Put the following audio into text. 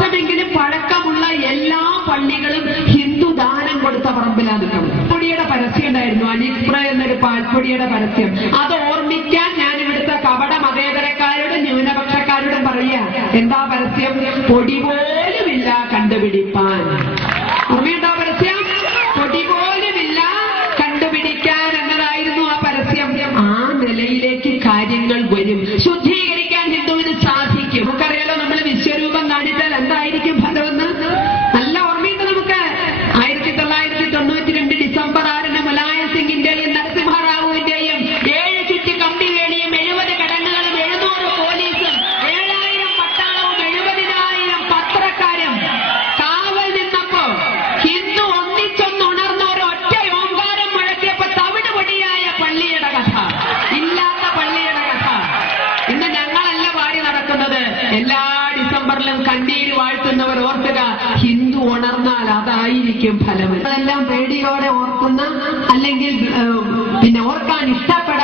വർഷമെങ്കിലും പഴക്കമുള്ള എല്ലാ പള്ളികളും ഹിന്ദു ദാനം കൊടുത്ത പറമ്പിലാണ് നിൽക്കുന്നത്. പൊടിയുടെ പരസ്യം ഉണ്ടായിരുന്നു, അനിപ്ര എന്നൊരു പാൽപ്പൊടിയുടെ പരസ്യം. അത് ഓർമ്മിക്കാൻ ഞാൻ ഇവിടുത്തെ കപട മതേതരക്കാരോടും ന്യൂനപക്ഷക്കാരോടും പറയാ, എന്താ പരസ്യം? പൊടി പോലുമില്ല കണ്ടുപിടിപ്പാൻ. ഓർമ്മയുണ്ടോ പരസ്യം? പൊടി പോലുമില്ല കണ്ടുപിടിക്കാൻ എന്നതായിരുന്നു ആ പരസ്യം. ആ നിലയിലേക്ക് കാര്യങ്ങൾ വരും. ശുദ്ധീകരിക്കാൻ ഹിന്ദുവിന് സാധിക്കും. നമുക്കറിയാലോ, നമ്മൾ വിശ്വരൂപം കാണിച്ചാൽ എന്തായിരിക്കും ഫലമെന്ന് നല്ല ഓർമ്മയുണ്ട് നമുക്ക്. 1992 ഡിസംബർ 6 മുലായം സിംഗിന്റെയും നരസിംഹറാവുവിന്റെയും 7 ചുറ്റി കമ്പിവേണിയും 70 കടങ്ങുകളും 700 പോലീസും 7000 പട്ടാളവും 70,000 പത്രക്കാരും കാവൽ നിന്നപ്പോ ഹിന്ദു ഒന്നിച്ചൊന്നുണർന്ന ഒരൊറ്റ ഓങ്കാരം മുഴക്കിയപ്പോ തവിട് പൊടിയായ പള്ളിയുടെ കഥ, ഇല്ലാത്ത പള്ളിയുടെ കഥ. ഇന്ന് ഞങ്ങളല്ല പാടി നടക്കുന്നത്. എല്ലാ ഡിസംബറിലും കണ്ണീര് വാഴ്ത്തുന്നവർ ഓർക്കുക, ഹിന്ദു ഉണർന്നാൽ അതായിരിക്കും ഫലം. അതെല്ലാം പേടിയോടെ ഓർക്കുന്ന, അല്ലെങ്കിൽ പിന്നെ ഓർക്കാൻ ഇഷ്ടപ്പെടുന്ന